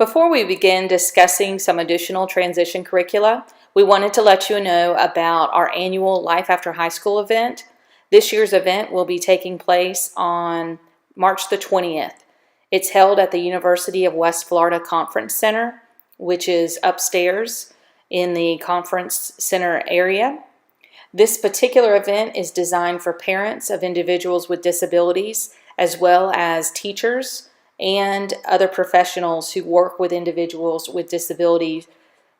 Before we begin discussing some additional transition curricula, we wanted to let you know about our annual Life After High School event. This year's event will be taking place on March the 20th. It's held at the University of West Florida Conference Center, which is upstairs in the conference center area. This particular event is designed for parents of individuals with disabilities, as well as teachers and other professionals who work with individuals with disabilities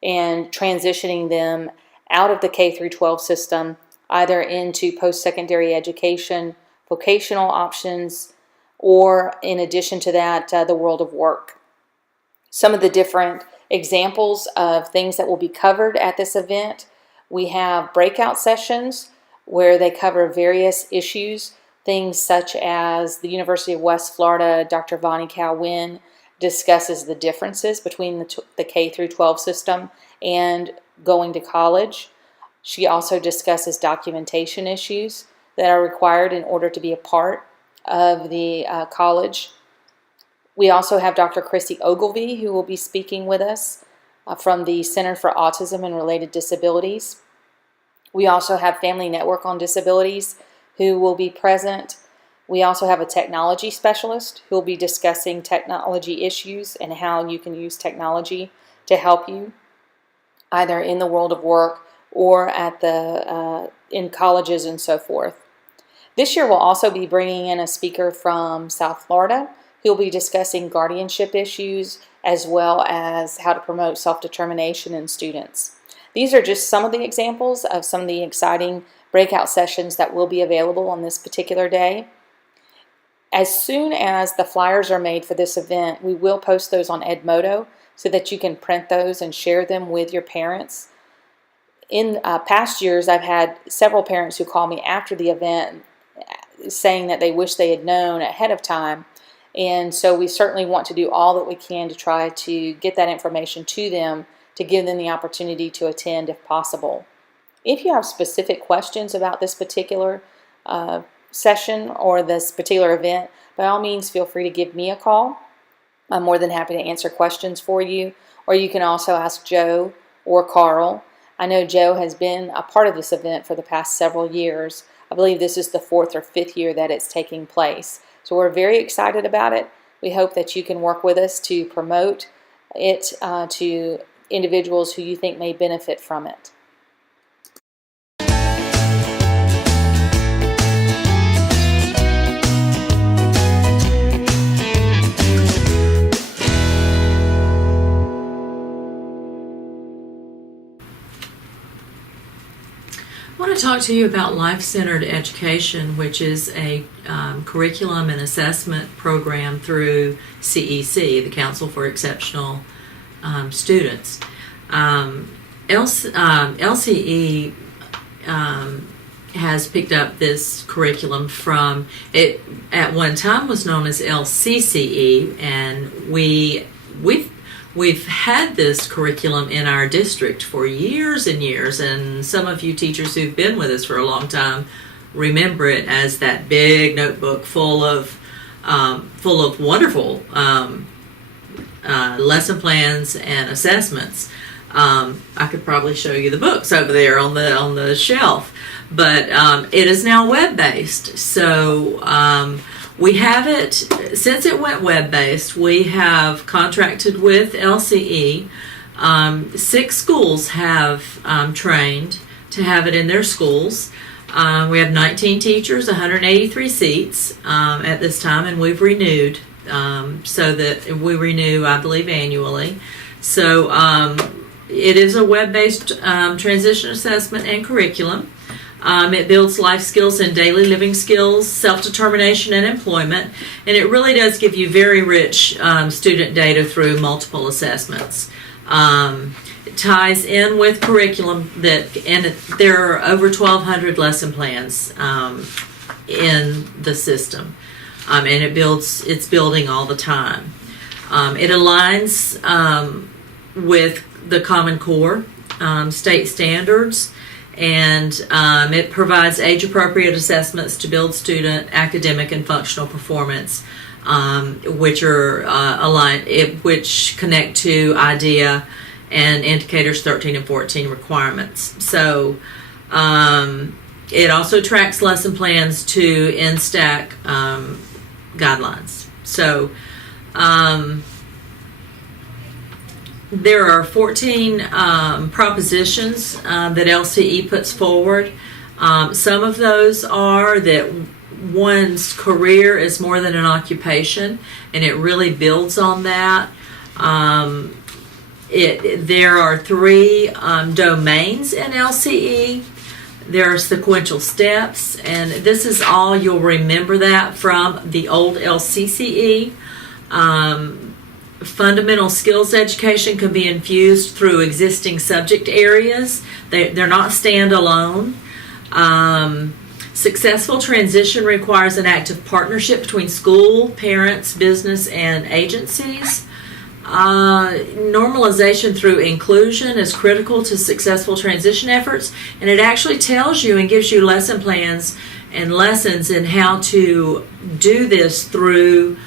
and transitioning them out of the K-12 system, either into post-secondary education, vocational options, or in addition to that, the world of work. Some of the different examples of things that will be covered at this event: we have breakout sessions where they cover various issues, things such as the University of West Florida, Dr. Vonnie Cowan discusses the differences between the K-12 system and going to college. She also discusses documentation issues that are required in order to be a part of the college. We also have Dr. Chrissy Ogilvie, who will be speaking with us from the Center for Autism and Related Disabilities. We also have Family Network on Disabilities, who will be present. We also have a technology specialist who will be discussing technology issues and how you can use technology to help you either in the world of work or at in colleges and so forth. This year we'll also be bringing in a speaker from South Florida who will be discussing guardianship issues as well as how to promote self-determination in students. These are just some of the examples of some of the exciting breakout sessions that will be available on this particular day. As soon as the flyers are made for this event, we will post those on Edmodo so that you can print those and share them with your parents. In past years, I've had several parents who call me after the event saying that they wish they had known ahead of time, and so we certainly want to do all that we can to try to get that information to them to give them the opportunity to attend if possible. If you have specific questions about this particular session or this particular event, by all means feel free to give me a call. I'm more than happy to answer questions for you, or you can also ask Joe or Carl. I know Joe has been a part of this event for the past several years. I believe this is the 4th or 5th year that it's taking place. So we're very excited about it. We hope that you can work with us to promote it to individuals who you think may benefit from it. I want to talk to you about Life-Centered Education, which is a curriculum and assessment program through CEC, the Council for Exceptional Students. LCE has picked up this curriculum from, it at one time was known as LCCE, and we've had this curriculum in our district for years and years, and some of you teachers who've been with us for a long time remember it as that big notebook full of wonderful lesson plans and assessments. I could probably show you the books over there on the shelf, but it is now web-based. So we have it, since it went web-based, we have contracted with LCE. 6 schools have trained to have it in their schools. We have 19 teachers, 183 seats at this time, and we've renewed, so that we renew, I believe, annually. So it is a web-based transition assessment and curriculum. It builds life skills and daily living skills, self-determination and employment, and it really does give you very rich student data through multiple assessments. It ties in with curriculum and there are over 1,200 lesson plans in the system, and it's building all the time. It aligns with the Common Core state standards, and it provides age-appropriate assessments to build student academic and functional performance, which are which connect to IDEA and Indicators 13 and 14 requirements. So it also tracks lesson plans to NSTAC guidelines. So there are 14 propositions that LCE puts forward. Some of those are that one's career is more than an occupation, and it really builds on that. There are 3 domains in LCE. There are sequential steps, and this is all, you'll remember that from the old LCCE. Fundamental skills education can be infused through existing subject areas. They're not standalone. Successful transition requires an active partnership between school, parents, business, and agencies. Normalization through inclusion is critical to successful transition efforts, and it actually tells you and gives you lesson plans and lessons in how to do this through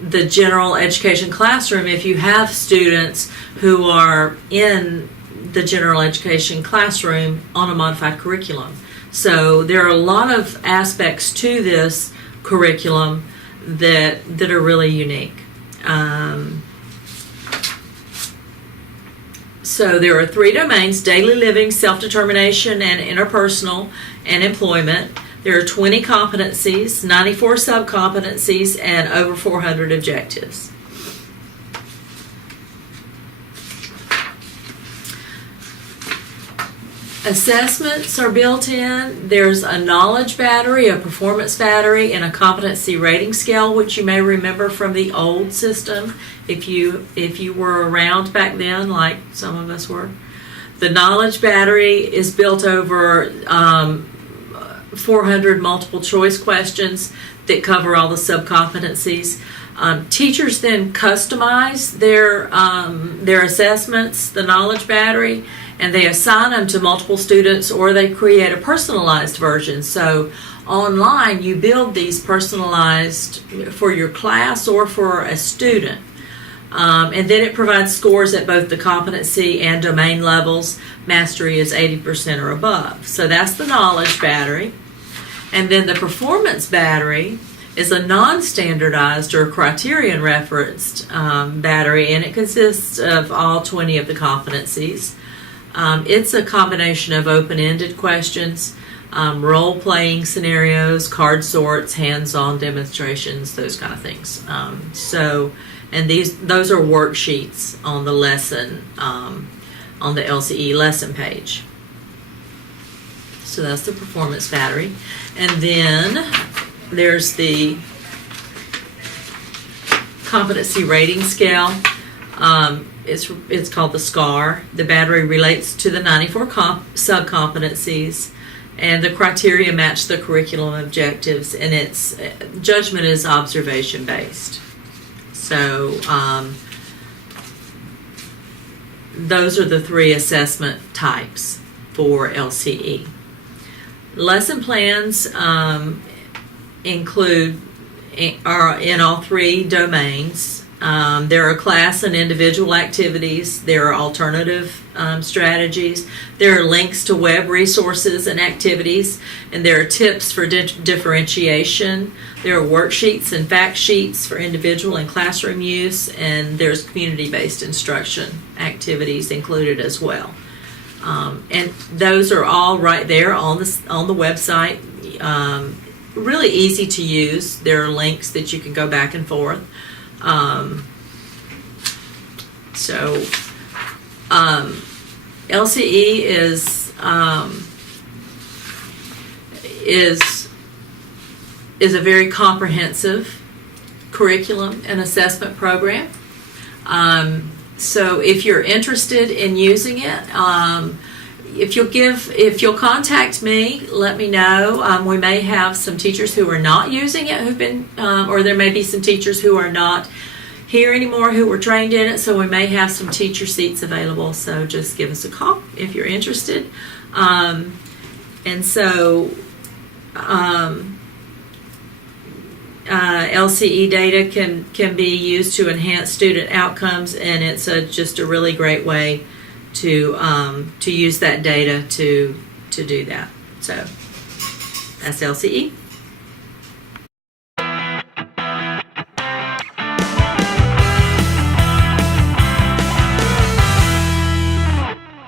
the general education classroom if you have students who are in the general education classroom on a modified curriculum. So there are a lot of aspects to this curriculum that are really unique. So there are 3 domains: daily living, self-determination, and interpersonal and employment. There are 20 competencies, 94 sub-competencies, and over 400 objectives. Assessments are built in. There's a knowledge battery, a performance battery, and a competency rating scale, which you may remember from the old system if you were around back then, like some of us were. The knowledge battery is built over 400 multiple choice questions that cover all the sub-competencies. Teachers then customize their assessments, the knowledge battery, and they assign them to multiple students, or they create a personalized version. So online you build these personalized for your class or for a student. And then it provides scores at both the competency and domain levels. Mastery is 80% or above. So that's the knowledge battery. And then the performance battery is a non-standardized or criterion referenced battery, and it consists of all 20 of the competencies. It's a combination of open-ended questions, role-playing scenarios, card sorts, hands-on demonstrations, those kind of things. And those are worksheets on the lesson, on the LCE lesson page. So that's the performance battery. And then there's the competency rating scale. It's called the SCAR. The battery relates to the 94 sub-competencies, and the criteria match the curriculum objectives, and its judgment is observation-based. So those are the 3 assessment types for LCE. Lesson plans are in all 3 domains. There are class and individual activities. There are alternative strategies. There are links to web resources and activities, and there are tips for differentiation. There are worksheets and fact sheets for individual and classroom use, and there's community-based instruction activities included as well. And those are all right there on the website. Really easy to use. There are links that you can go back and forth. LCE is a very comprehensive curriculum and assessment program. So if you're interested in using it, if you'll contact me, let me know. We may have some teachers who are not using it or there may be some teachers who are not here anymore who were trained in it, so we may have some teacher seats available. So just give us a call if you're interested. And so LCE data can be used to enhance student outcomes, and it's just a really great way to use that data to do that. So that's LCE.